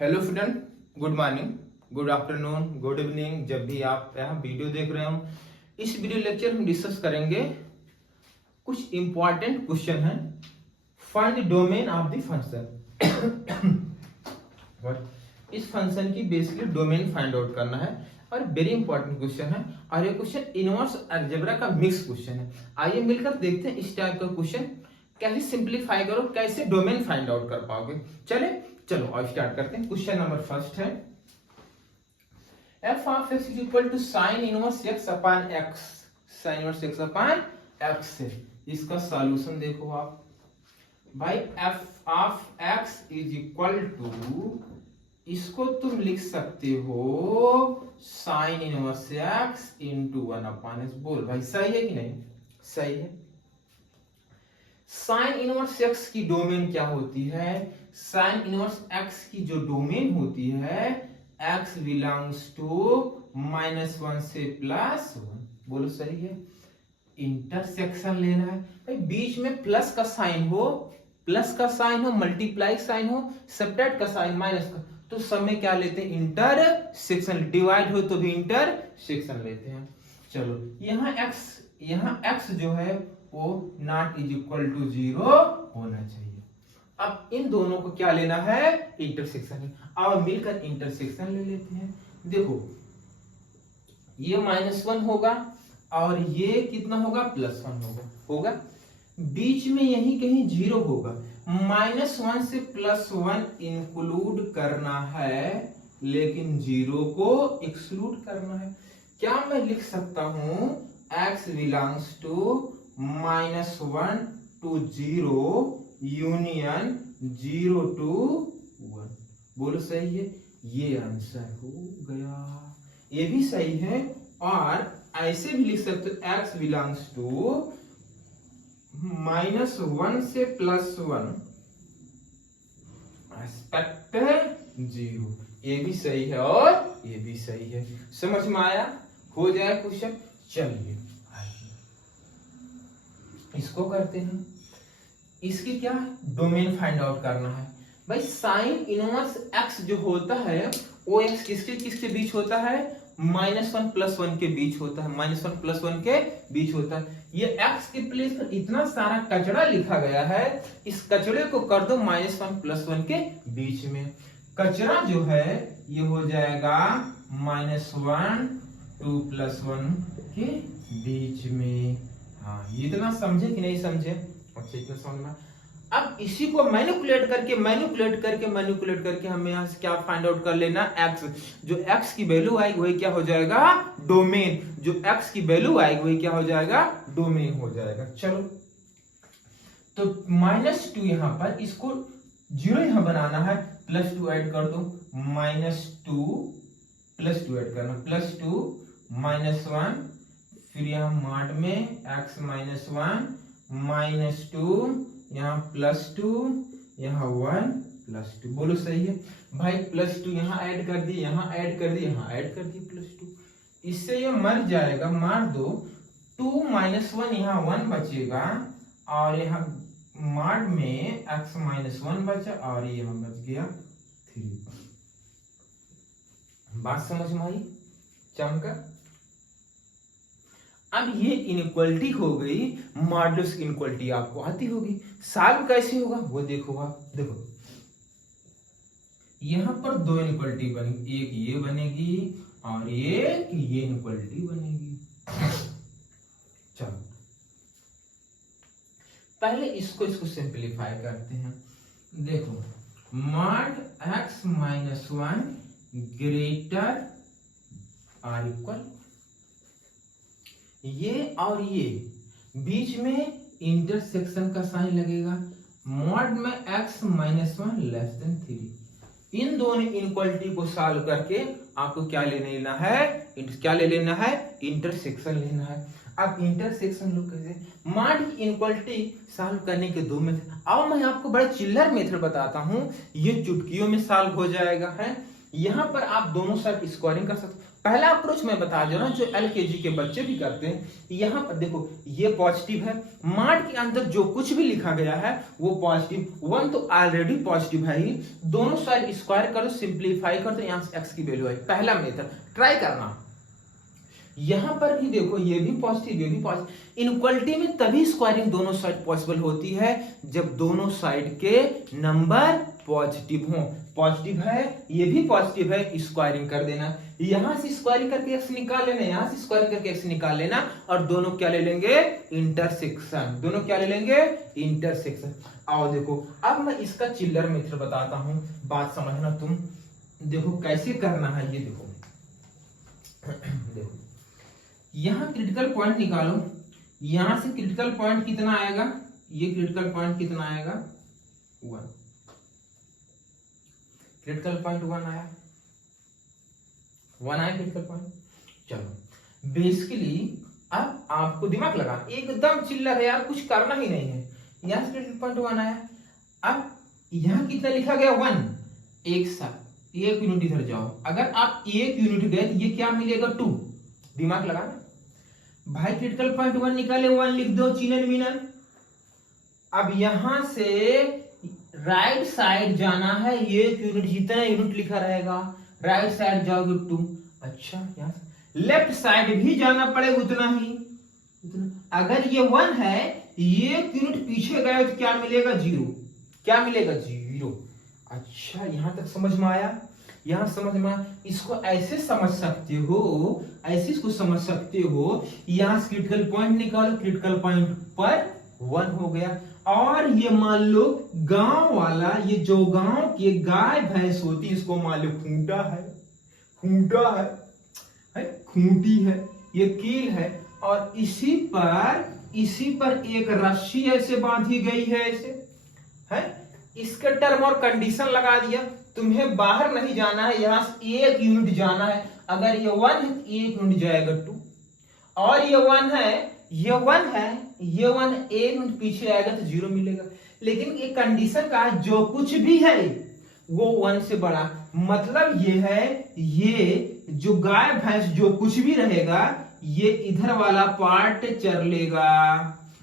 Hello student, good morning, good afternoon, good evening. जब भी आप यहाँ वीडियो देख रहे हो, इस वीडियो लेक्चर में डिस्कस करेंगे कुछ इंपॉर्टेंट क्वेश्चन है। Find domain of the function. इस फंक्शन की बेसिकली डोमेन फाइंड आउट करना है और वेरी इंपॉर्टेंट क्वेश्चन है। और ये क्वेश्चन इनवर्स अलजेब्रा का मिक्स क्वेश्चन है। आइए मिलकर देखते हैं इस टाइप का क्वेश्चन कैसे सिंप्लीफाई करो, कैसे डोमेन फाइंड आउट कर पाओगे। चलो और स्टार्ट करते हैं। क्वेश्चन नंबर फर्स्ट है f of x is equal to sin inverse x upon x, sin inverse x upon x से इसका सॉल्यूशन देखो आप भाई। f of x is equal to, इसको तुम लिख सकते हो sin inverse x into 1 upon x। बोल भाई सही है कि नहीं? सही है। साइन इनवर्स x की डोमेन क्या होती है? साइन इनवर्स x की जो डोमेन होती है x बिलोंग्स टू -1 से +1। बोलो सही है। इंटरसेक्शन लेना है भाई, बीच में प्लस का साइन हो, मल्टीप्लाई साइन हो, सेपरेट का साइन माइनस का, तो सब में क्या लेते हैं? इंटरसेक्शन। डिवाइड हो तो भी इंटरसेक्शन लेते हैं। चलो यहाँ x जो है वो नॉट इज इक्वल टू 0 होना चाहिए। अब इन दोनों को क्या लेना है? इंटरसेक्शन। अब मिलकर इंटरसेक्शन ले लेते हैं। देखो ये -1 होगा और ये कितना होगा? +1 होगा। बीच में यही कहीं 0 होगा। -1 से +1 इंक्लूड करना है लेकिन 0 को एक्सक्लूड करना है। क्या मैं लिख सकता हूं x belongs to -1 to 0 union 0 to 1। बोलो सही है। ये आंसर हो गया। ये भी सही है। और ऐसे भी लिख सकते हो x बिलोंग्स टू -1 से +1 एस्पेक्ट 0। ये भी सही है और ये भी सही है। समझ में आया? हो जाए क्वेश्चन। चलिए इसको करते हैं। इसकी क्या डोमेन फाइंड आउट करना है भाई। साइन इनवर्स x जो होता है वो x किसके बीच होता है? -1 +1 के बीच होता है। -1 +1 के बीच होता है। ये x के प्लेस पर इतना सारा कचरा लिखा गया है, इस कचरे को कर दो -1 +1 के बीच में। कचरा जो है ये हो जाएगा -1 to +1 के बीच में। हाँ, इतना समझे कि नहीं समझे? अच्छा, इतना समझना। अब इसी को मैनिपुलेट करके हमें यहाँ से क्या फाइंड आउट कर लेना? x। जो x की वैल्यू आएगी वही क्या हो जाएगा? डोमेन। जो x की वैल्यू आएगी वही क्या हो जाएगा? डोमेन हो जाएगा। चलो तो -2 यहाँ पर, इसको 0 यहाँ बनाना है, +2 ऐड कर दो। -2 +2 ऐड करना, +2 -1, फिर यहाँ माड में x -1 -2, यहाँ +2, यहाँ 1 +2। बोलो सही है भाई। +2 यहाँ ऐड कर दिए, यहाँ ऐड कर दिए, यहाँ ऐड कर दिए +2। इससे ये मर जाएगा, मार दो। 2 -1 यहाँ 1 बचेगा और यहाँ माड में x -1 बचा और यहाँ बच गया 3। बात समझ में आई? चमका। अब ये इनइक्वालिटी हो गई, मॉडुलस इनइक्वालिटी आपको आती होगी। सॉल्व कैसे होगा वो देखो आप। देखो यहां पर 2 इनइक्वालिटी बनेगी, एक ये बनेगी और एक ये इनइक्वालिटी बनेगी। चलो पहले इसको सिंपलीफाई करते हैं। देखो मॉड x -1 ग्रेटर और इक्वल, ये और ये बीच में इंटरसेक्शन का साइन लगेगा। मॉड में x -1 <3। इन दोनों इनइक्वालिटी को सॉल्व करके आपको क्या लेना है? इंटरसेक्शन लेना है। अब इंटरसेक्शन लोग कैसे? मॉड की इनइक्वालिटी सॉल्व करने के 2 मेथड। अब मैं आपको बड़ा चिल्लर मेथड बताता हूं, ये चुटकियों में सॉल्व हो जाएगा है। यहाँ पर आप दोनों साइड स्क्वायरिंग कर सकते हो। पहला अप्रोच मैं बता दे रहा हूं जो एलकेजी के बच्चे भी करते हैं। यहां पर देखो ये पॉजिटिव है, मार्ट के अंदर जो कुछ भी लिखा गया है वो पॉजिटिव, 1 तो ऑलरेडी पॉजिटिव है ही, दोनों साइड स्क्वायर करो, सिंप्लीफाई करो तो यहां से एक्स की वैल्यू है। पहला मेथड ट्राई करना। यहां पर भी देखो ये भी पॉजिटिव, ये भी पॉजिटिव। इनइक्वालिटी में तभी स्क्वायरिंग दोनों साइड पॉसिबल होती है जब दोनों साइड के नंबर पॉजिटिव हो। पॉजिटिव है, ये भी पॉजिटिव है, स्क्वायरिंग कर देना। यहां से स्क्वायरिंग करके एक्स निकाल लेना, यहां से स्क्वायरिंग करके एक्स निकाल लेना, और दोनों क्या ले लेंगे, इंटरसेक्शन। दोनों क्या ले लेंगे, इंटरसेक्शन। आओ देखो अब मैं इसका चिल्लर मेथड बताता हूं, बात समझना तुम। देखो कैसे करना है, ये देखो देखो यहां क्रिटिकल पॉइंट निकालो, यहां से क्रिटिकल पॉइंट कितना आएगा, ये क्रिटिकल पॉइंट कितना आएगा, 1। क्रिटिकल पॉइंट 1 आया, 1 आया क्रिटिकल पॉइंट। चलो बेसिकली अब आपको दिमाग लगा, एकदम चिल्लर है यार, कुछ करना ही नहीं है। यहां से क्रिटिकल पॉइंट 1 आया, अब यहां कितना लिखा गया, 1। एक साथ 1 यूनिट इधर जाओ, अगर आप 1 यूनिट गए तो ये क्या मिलेगा, 2। दिमाग लगाना भाई, क्रिटिकल पॉइंट 1 निकाले, 1 लिख दो, चिनन मिनन। अब यहां से राइट साइड जाना है, 1 यूनिट, जितना यूनिट लिखा रहेगा राइट साइड जाओगे 2। अच्छा यहां लेफ्ट साइड भी जाना पड़ेगा उतना ही, उतना। अगर ये 1 है, 1 यूनिट पीछे गए तो क्या मिलेगा, 0। क्या मिलेगा, 0। अच्छा यहां तक समझ में आया, यहां समझ में। इसको ऐसे समझ सकते हो, ऐसे इसको समझ सकते हो, यहां से क्रिटिकल पॉइंट निकालो, क्रिटिकल पॉइंट पर 1 हो गया। और ये मान लो गांव वाला, ये जो गांव की गाय भैंस होती है, इसको मान लो खूंटा है, खूंटा है, खूंटी है, ये कील है, और इसी पर एक रस्सी ऐसे बांधी गई है, ऐसे है। इसके टर्म और कंडीशन लगा दिया, तुम्हें बाहर नहीं जाना है, यहां से 1 यूनिट जाना है। अगर ये 1 है 1 यूनिट जाएगा 2, और ये 1 है, ये 1 है, ये 1 1 यूनिट पीछे आएगा तो 0 मिलेगा। लेकिन ये कंडीशन का जो कुछ भी है वो 1 से बड़ा, मतलब ये है, ये जो गाय भैंस जो कुछ भी रहेगा, ये इधर वाला पार्ट चर लेगा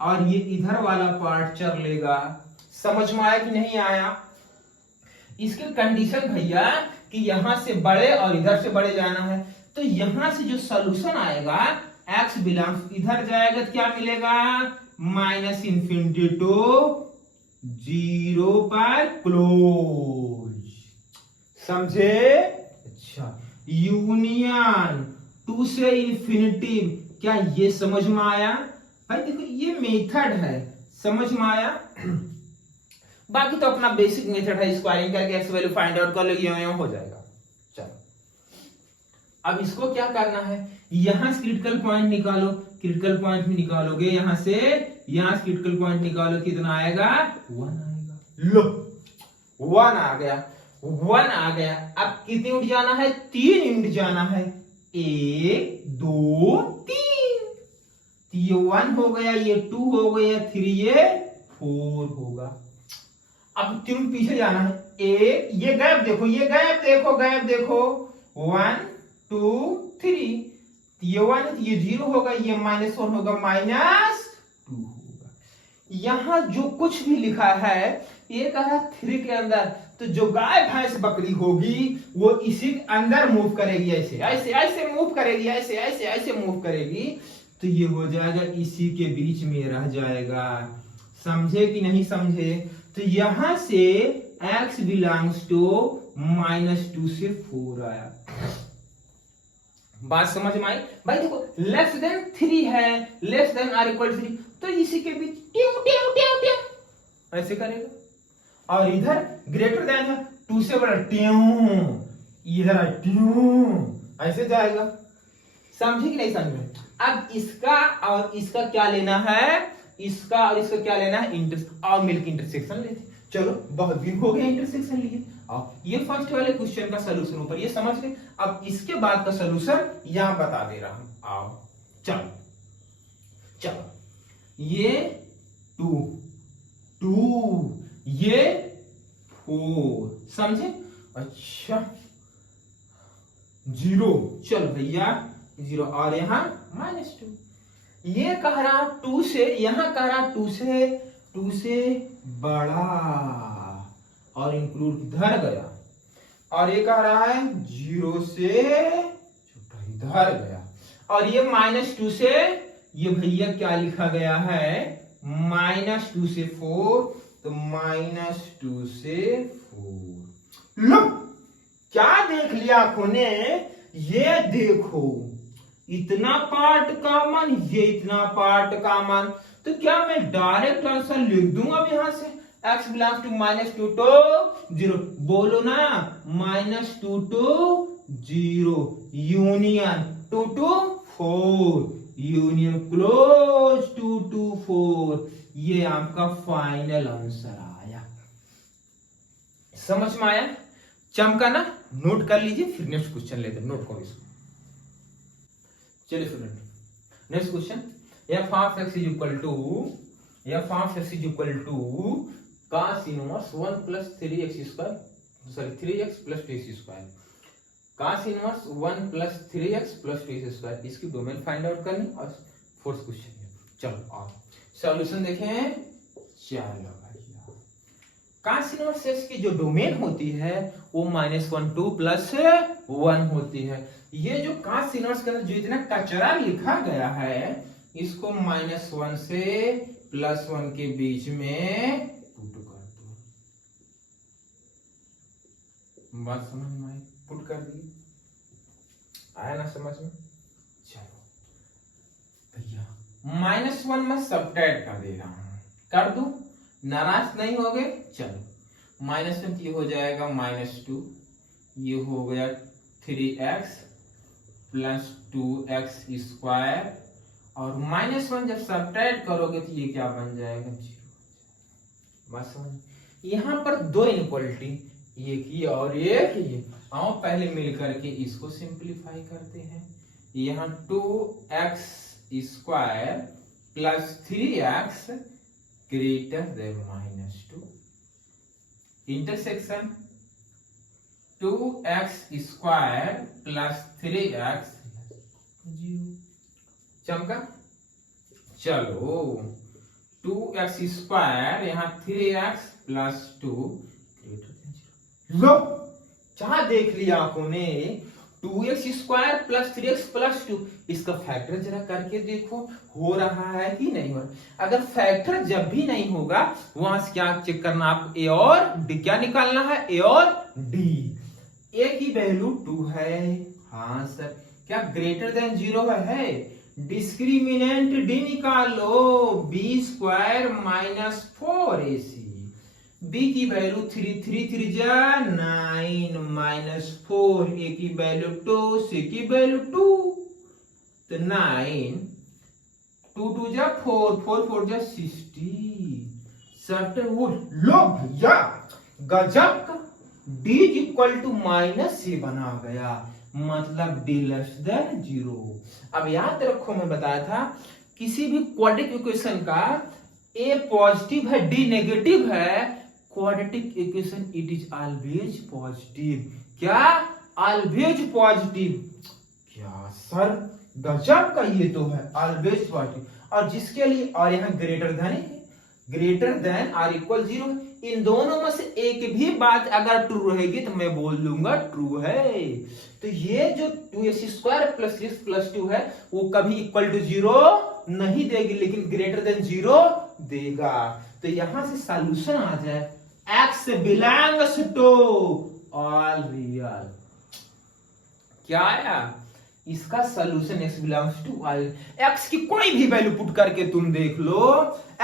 और ये इधर वाला पार्ट चर लेगा। समझ में आया कि नहीं आया? इसके कंडीशन भैया कि यहां से बड़े और इधर से बड़े जाना है, तो यहां से जो सॉल्यूशन आएगा x बिलोंग्स इधर जाएगा तो क्या मिलेगा, -∞ टू 0 पर क्लोज। समझे? अच्छा यूनियन 2 से इंफिनिटिव, क्या ये समझ में आया भाई? देखो ये मेथड है, समझ में आया? बाकी तो अपना बेसिक मेथड है, स्क्वायरिंग करके एक्स वैल्यू फाइंड आउट कर लो, ये हो जाएगा। चलो अब इसको क्या करना है, यहां से क्रिटिकल पॉइंट निकालो, क्रिटिकल पॉइंट भी निकालोगे, यहां से क्रिटिकल पॉइंट निकालो, कितना आएगा, 1 आएगा। लो 1 आ गया, 1 आ गया। अब कितनी यूनिट जाना है, 3 यूनिट जाना है, 1 2 3। ये 1 हो गया, ये 2 हो गया, 3 ये 4 होगा। अब 3 पीछे जाना है, 1 ये गैप देखो, ये गैप देखो, गैप देखो, 1 2 3। ये 1 ये 0 होगा, ये -1 होगा, -2 होगा। यहां जो कुछ भी लिखा है ये कहा 3 के अंदर, तो जो गाय भैंस बकरी होगी वो इसी के अंदर मूव करेगी, ऐसे ऐसे ऐसे मूव करेगी, ऐसे ऐसे ऐसे मूव करेगी, तो ये हो जाएगा इसी के बीच में रह जाएगा। समझे कि नहीं समझे? तो यहां से x बिलोंग्स टू -2 से 4 आया। बात समझ में आई भाई? देखो लेस देन 3 है, लेस देन आर इक्वल 3, तो इसी के बीच ट्यू ट्यू ट्यू ट्यू ऐसे करेगा, और इधर ग्रेटर देन है 2 से बड़ा ट्यू, इधर ट्यू ऐसे जाएगा। समझे कि नहीं समझे? अब इसका और इसका क्या लेना है, इसका और इसका क्या लेना है, और मिलकर इंटरसेक्शन लेते। चलो बहुत दिन हो गया इंटरसेक्शन लिए। ये फर्स्ट वाले क्वेश्चन का सलूशन ऊपर ये समझ गए। अब इसके बाद का सलूशन यहां बता दे रहा हूं, आओ चलो चलो। ये 2 ये 4, समझे? अच्छा जीरो, चल भैया जीरो, और यहाँ -2। ये कह रहा 2 से, यहाँ कह रहा 2 से बड़ा और इंक्लूड इधर गया, और ये कह रहा है 0 से छोटा इधर गया, और ये -2 से, ये भैया क्या लिखा गया है, -2 से 4, तो -2 से 4। लो क्या देख लिया आंखों ने, ये देखो इतना पार्ट कॉमन, ये इतना पार्ट कॉमन, तो क्या मैं डायरेक्ट आंसर लिख दूंगा अब यहां से, x बिलोंग्स टू -2 to 0, बोलो ना, -2 to 0 union 2 to 4, union close 2 to 4, ये आपका फाइनल आंसर आया। समझ में आया, चमका ना, नोट कर लीजिए, फिर नेक्स्ट क्वेश्चन लेते हैं, नोट करो इसको। चलिए student next question, f of x is equal to cos inverse 1 plus 3x square, sorry 3x plus 2x square, cos inverse 1 plus 3x plus 2x square, इसकी डोमेन फाइंड आउट करनी, और fourth question है। चलो और solution देखें। चलो भैया, cos inverse x की जो डोमेन होती है वो -1 2 plus 1 होती है। ये जो cos इनवर्स का जो इतना कचरा लिखा गया है, इसको -1 से +1 के बीच में पुट कर दो। बात समझ में आई, पुट कर दी, आया ना समझ में। चलो भैया -1 में सब्ट्रैक्ट कर दे रहा हूं, कर दूं, नाराज नहीं हो गए। चलो -1 ये हो जाएगा -2, ये हो गया 3x प्लस 2x स्क्वायर, और -1 जब सब्ट्रैक्ट करोगे तो ये क्या बन जाएगा, 0। बस यहाँ पर दो इनक्वालिटी, एक ये और एक ये, आओ पहले मिलकर के इसको सिंप्लीफाई करते हैं। यहाँ 2x square plus 3x greater than -2, intersection 2x square plus 3x 0, चमका। चलो 2x स्क्वायर यहाँ 3x प्लस 2 ग्रेटर देन 0। लो क्या देख लिया आंखों ने, 2x square plus 3x plus 2, इसका फैक्टर जरा करके देखो हो रहा है कि नहीं हो रहा। अगर फैक्टर जब भी नहीं होगा, वहां से क्या चेक करना, आप a और d क्या निकालना है, a और d। a की वैल्यू 2 है, हाँ सर, क्या ग्रेटर देन 0 है, डिस्क्रिमिनेंट d निकालो, b square minus 4ac, b की वैल्यू 3 3 3 जा 9 माइनस 4, a की वैल्यू 2, c की वैल्यू 2, तो 9 2 2 जा 4 4 4 जा 60, सबटे वो लो भैया गजब का, d इक्वल टू -c बना गया, मतलब d लेस देन 0। अब याद रखो मैं बताया था, किसी भी क्वाड्रेटिक इक्वेशन का a पॉजिटिव है d नेगेटिव है, quadratic equation it is always positive. क्या, ऑलवेज पॉजिटिव। क्या सर गजब का, ये तो है ऑलवेज पॉजिटिव। और जिसके लिए, और यहाँ ग्रेटर देन और इक्वल 0, इन दोनों में से एक भी बात अगर ट्रू रहेगी तो मैं बोल दूंगा ट्रू है। तो ये जो 2x square plus 3x plus 2 है, वो कभी इक्वल टू 0 नहीं देगी, लेकिन ग्रेटर देन 0 देगा। तो यहां से सॉल्यूशन आ जाए, x belongs to all real. क्या आया, इसका solution x belongs to all, x की कोई भी वैल्यू पुट करके तुम देख लो,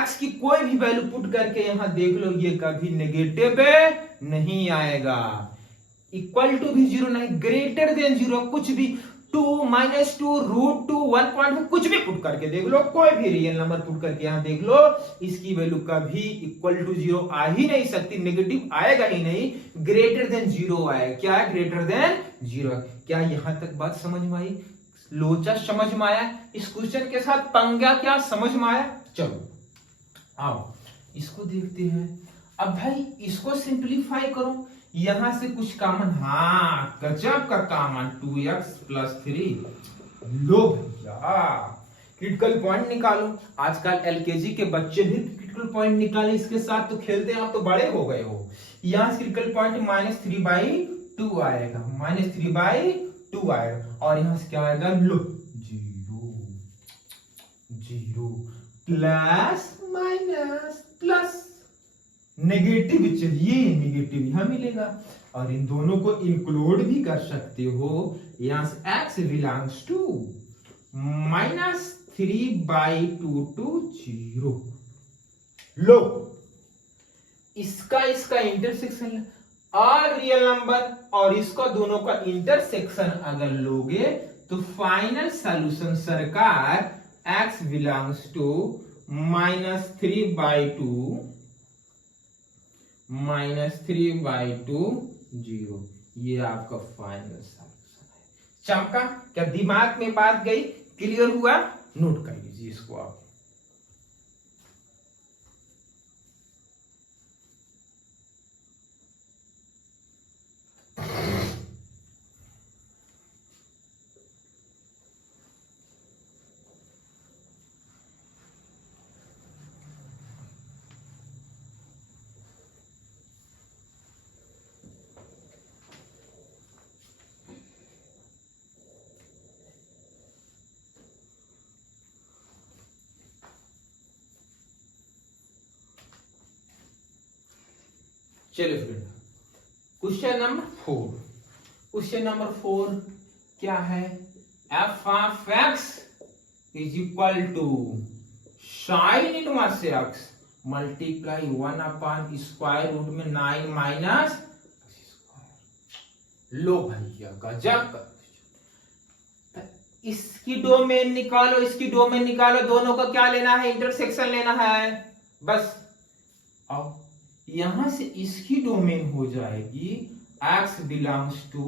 x की कोई भी वैल्यू पुट करके यहां देख लो, ये कभी नेगेटिव नहीं आएगा, इक्वल टू भी 0 नहीं, ग्रेटर देन 0 कुछ भी, 2 -2 √2 1.5 कुछ भी पुट करके देख लो, कोई भी रियल नंबर पुट करके यहां देख लो, इसकी वैल्यू कभी इक्वल टू 0 आ ही नहीं सकती, नेगेटिव आएगा ही नहीं, ग्रेटर देन 0 आएगा। क्या है, ग्रेटर देन 0। क्या यहां तक बात समझ में आई, लोचा समझ में आया, इस क्वेश्चन के साथ पंगा क्या समझ में आया। चलो आओ इसको देखते हैं। अब भाई इसको सिंप्लीफाई करो, यहां से कुछ कॉमन, हाँ गजब का कॉमन, 2x प्लस 3। लो भैया क्रिटिकल पॉइंट निकालो। आजकल एलकेजी के बच्चे भी क्रिटिकल पॉइंट निकाले, इसके साथ तो खेलते हैं, आप तो बड़े हो गए हो। यहाँ से क्रिटिकल पॉइंट -3/2 आएगा, -3/2 आएगा, और यहाँ से क्या आएगा, लो 0 0 प्लस माइनस प्लस, नेगेटिव चाहिए, नेगेटिव यहां मिलेगा, और इन दोनों को इंक्लूड भी कर सकते हो। यहां से x बिलोंग्स टू -3/2 टू 0। लो इसका इंटरसेक्शन और रियल नंबर और इसका दोनों का इंटरसेक्शन अगर लोगे तो फाइनल सॉल्यूशन सरकार x बिलोंग्स टू -3/2 0। ये आपका फाइनल सॉल्यूशन है। चमका? क्या दिमाग में बात गई? क्लियर हुआ? नोट कर लीजिए इसको आप। चलिए friend, question number 4। Question number 4 क्या है, f of x is equal to sine inverse x multiply square root में 9 माइनस। लो भैया गजब का। इसकी डोमेन निकालो, इसकी डोमेन निकालो, दोनों को क्या लेना है, इंटरसेक्शन लेना है बस। आओ यहां से इसकी डोमेन हो जाएगी x बिलोंग्स टू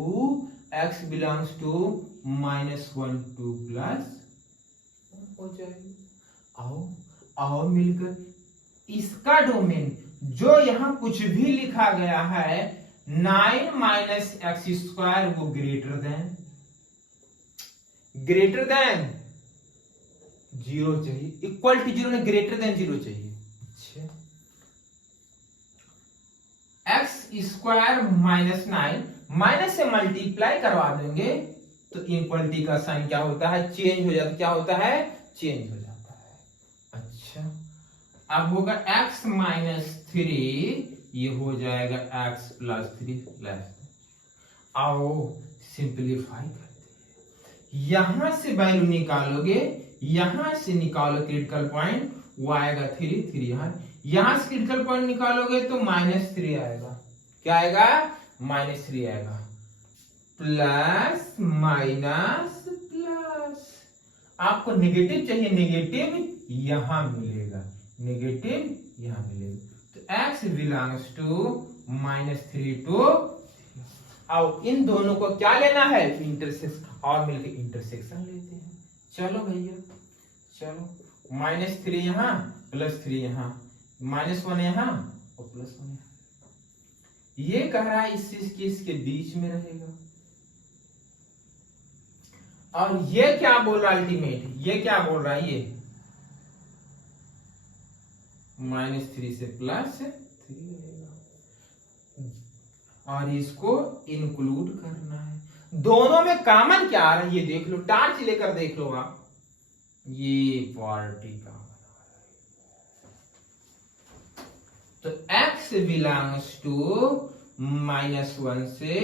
-1 2 प्लस हो जाएगी। आओ मिलकर इसका डोमेन जो यहां कुछ भी लिखा गया है 9 माइनस एक्स स्क्वायर वो ग्रेटर देन 0 चाहिए, इक्वल टू 0 ने ग्रेटर देन 0 चाहिए। अच्छा एक्स स्क्वायर -9 माइनस से मल्टीप्लाई करवा देंगे तो इनक्वलिटी का साइन क्या होता है, चेंज हो जाता है। क्या होता है, चेंज हो जाता है। अच्छा अब होगा x -3, ये हो जाएगा x + 3 प्लस। आओ सिंप्लीफाई करते हैं, यहां से वैल्यू निकालोगे, यहां से निकालो क्रिटिकल पॉइंट, वो आएगा 3 यहां से क्रिटिकल पॉइंट निकालोगे तो -3 आएगा। क्या आएगा, -3 आएगा। प्लस माइनस प्लस, आपको नेगेटिव चाहिए, नेगेटिव यहां मिलेगा, नेगेटिव यहां मिलेगा। तो x बिलोंग्स टू -3 टू। अब इन दोनों को क्या लेना है, इंटरसेक्शन, और मिलकर इंटरसेक्शन लेते हैं। चलो भैया चलो, -3 यहां +3 यहां, -1 यहां और +1 यहां। ये कह रहा है इस चीज के इसके बीच में रहेगा, और ये क्या बोल रहा है अल्टीमेट, ये क्या बोल रहा है, ये -3 से +3 रहेगा, और इसको इंक्लूड करना है। दोनों में कॉमन क्या आ रहा है ये देख लो, टार्च लेकर देख लो आप, ये पार्टी का। तो x बिलोंग्स टू -1 से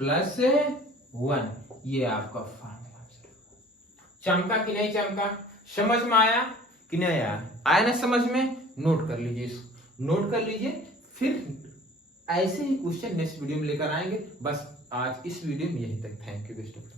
+1, ये आपका फार्मूला। चमका कि नहीं चमका, समझ में आया कि नहीं आया ना समझ में? नोट कर लीजिए इसको, नोट कर लीजिए, फिर ऐसे ही क्वेश्चन नेक्स्ट वीडियो में लेकर आएंगे। बस आज इस वीडियो में यही तक। Thank you, best of luck.